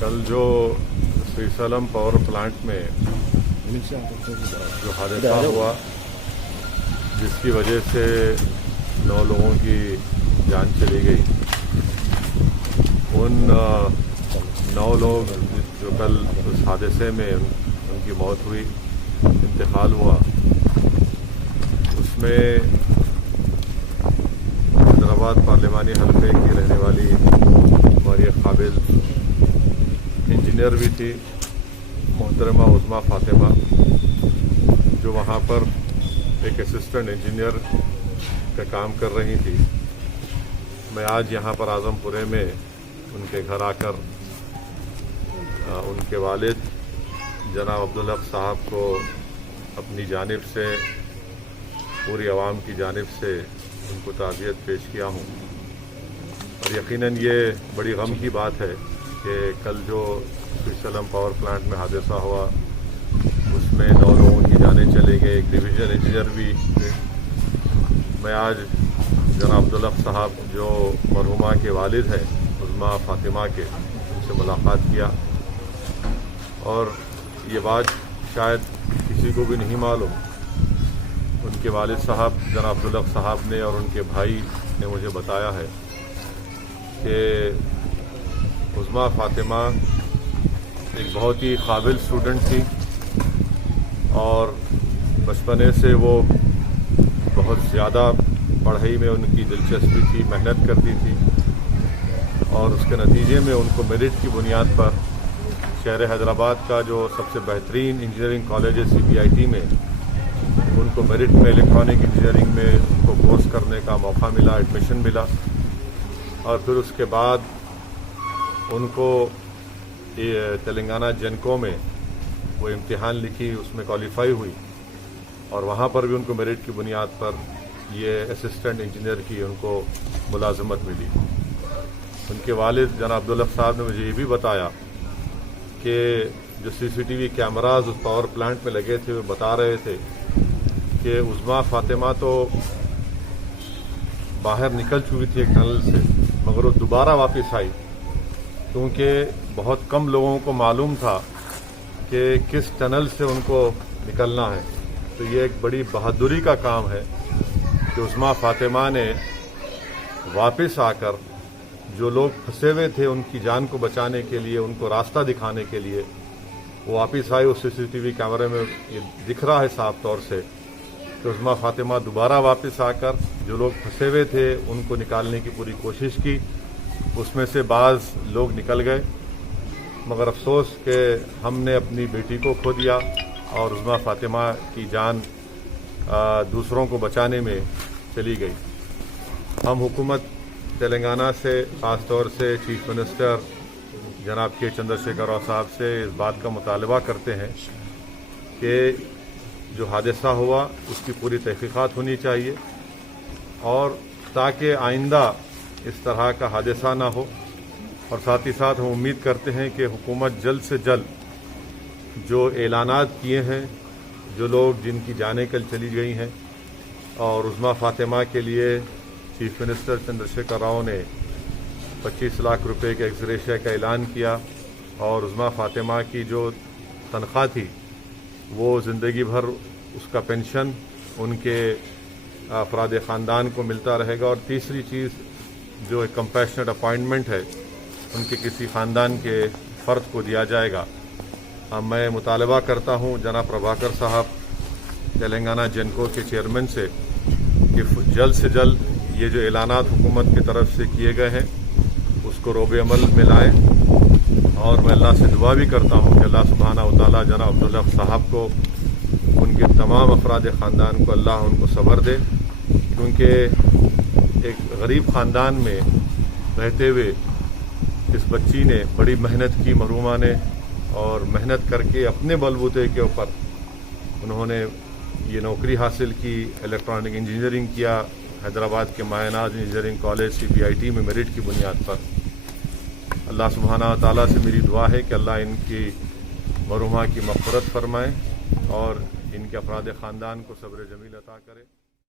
کل جو سریسلم power plant میں جو حادثہ ہوا جس کی وجہ سے 9 لوگوں کی جان چلی گئی، ان 9 لوگ جو کل اس حادثے میں ان کی موت ہوئی، انتقال ہوا، اس میں حیدرآباد پارلیمانی حلقے کی رہنے والی ہماری ایک قابل انجینئر بھی تھی محترمہ عظمیٰ فاطمہ، جو وہاں پر ایک اسسٹنٹ انجینئر کا کام کر رہی تھی۔ میں آج یہاں پر اعظم پورے میں ان کے گھر آ کر ان کے والد جناب عبدالحق صاحب کو اپنی جانب سے، پوری عوام کی جانب سے ان کو تعزیت پیش کیا ہوں، اور یقیناً یہ بڑی غم کی بات ہے کہ کل جو سریسلم پاور پلانٹ میں حادثہ ہوا اس میں 9 لوگوں کی جانیں چلے گئے، ایک ڈویژن انجینئر بھی تھے۔ میں آج جناب عبدالحق صاحب جو مرحومہ کے والد ہیں عظمیٰ فاطمہ کے، ان سے ملاقات کیا، اور یہ بات شاید کسی کو بھی نہیں معلوم، ان کے والد صاحب جناب عبدالحق صاحب نے اور ان کے بھائی نے مجھے بتایا ہے کہ عظمیٰ فاطمہ ایک بہت ہی قابل اسٹوڈنٹ تھی، اور بچپنے سے وہ بہت زیادہ پڑھائی میں ان کی دلچسپی تھی، محنت کرتی تھی، اور اس کے نتیجے میں ان کو میرٹ کی بنیاد پر شہر حیدرآباد کا جو سب سے بہترین انجینئرنگ کالج ہے CBIT میں، ان کو میرٹ میں الیکٹرانک انجینئرنگ میں ان کو کورس کرنے کا موقع ملا، ایڈمیشن ملا، اور پھر اس کے بعد ان کو تلنگانہ جنکو میں وہ امتحان لکھی، اس میں کوالیفائی ہوئی، اور وہاں پر بھی ان کو میرٹ کی بنیاد پر یہ اسسٹنٹ انجینئر کی ان کو ملازمت ملی۔ ان کے والد جناب عبدالحق صاحب نے مجھے یہ بھی بتایا کہ جو CCTV کیمراز اس پاور پلانٹ میں لگے تھے وہ بتا رہے تھے کہ عظمیٰ فاطمہ تو باہر نکل چکی تھی ایک ٹنل سے، مگر وہ دوبارہ واپس آئی، کیونکہ بہت کم لوگوں کو معلوم تھا کہ کس ٹنل سے ان کو نکلنا ہے۔ تو یہ ایک بڑی بہادری کا کام ہے کہ عظمیٰ فاطمہ نے واپس آ کر جو لوگ پھنسے ہوئے تھے ان کی جان کو بچانے کے لیے، ان کو راستہ دکھانے کے لیے وہ واپس آئے۔ اس CCTV کیمرے میں یہ دکھ رہا ہے صاف طور سے کہ عظمیٰ فاطمہ دوبارہ واپس آ کر جو لوگ پھنسے ہوئے تھے ان کو نکالنے کی پوری کوشش کی، اس میں سے بعض لوگ نکل گئے، مگر افسوس کہ ہم نے اپنی بیٹی کو کھو دیا، اور عظمیٰ فاطمہ کی جان دوسروں کو بچانے میں چلی گئی۔ ہم حکومت تلنگانہ سے، خاص طور سے چیف منسٹر جناب کے چندر شیکھر راؤ صاحب سے اس بات کا مطالبہ کرتے ہیں کہ جو حادثہ ہوا اس کی پوری تحقیقات ہونی چاہیے، اور تاکہ آئندہ اس طرح کا حادثہ نہ ہو، اور ساتھ ہی ساتھ ہم امید کرتے ہیں کہ حکومت جلد سے جلد جو اعلانات کیے ہیں، جو لوگ جن کی جانیں کل چلی گئی ہیں، اور عظمیٰ فاطمہ کے لیے چیف منسٹر چندر شیکھر راؤ نے 25 لاکھ روپے کے ایکس-گریشیا کا اعلان کیا، اور عظمیٰ فاطمہ کی جو تنخواہ تھی وہ زندگی بھر اس کا پینشن ان کے افراد خاندان کو ملتا رہے گا، اور تیسری چیز جو ایک کمپیشنٹ اپائنٹمنٹ ہے ان کے کسی خاندان کے فرد کو دیا جائے گا۔ میں مطالبہ کرتا ہوں جناب پربھاکر صاحب تلنگانہ جنکو کے چیئرمین سے کہ جلد سے جلد یہ جو اعلانات حکومت کی طرف سے کیے گئے ہیں اس کو روب عمل میں لائیں، اور میں اللہ سے دعا بھی کرتا ہوں کہ اللہ سبحانہ و تعالیٰ جناب عبدالحق صاحب کو، ان کے تمام افراد خاندان کو اللہ ان کو صبر دے، کیونکہ ایک غریب خاندان میں رہتے ہوئے اس بچی نے بڑی محنت کی، مرحومہ نے، اور محنت کر کے اپنے بلبوتے کے اوپر انہوں نے یہ نوکری حاصل کی، الیکٹرانک انجینئرنگ کیا حیدرآباد کے مایا ناز انجینئرنگ کالج CBIT میں میرٹ کی بنیاد پر۔ اللہ سبحانہ و تعالیٰ سے میری دعا ہے کہ اللہ ان کی مرحومہ کی مغفرت فرمائے اور ان کے افراد خاندان کو صبر جمیل عطا کرے۔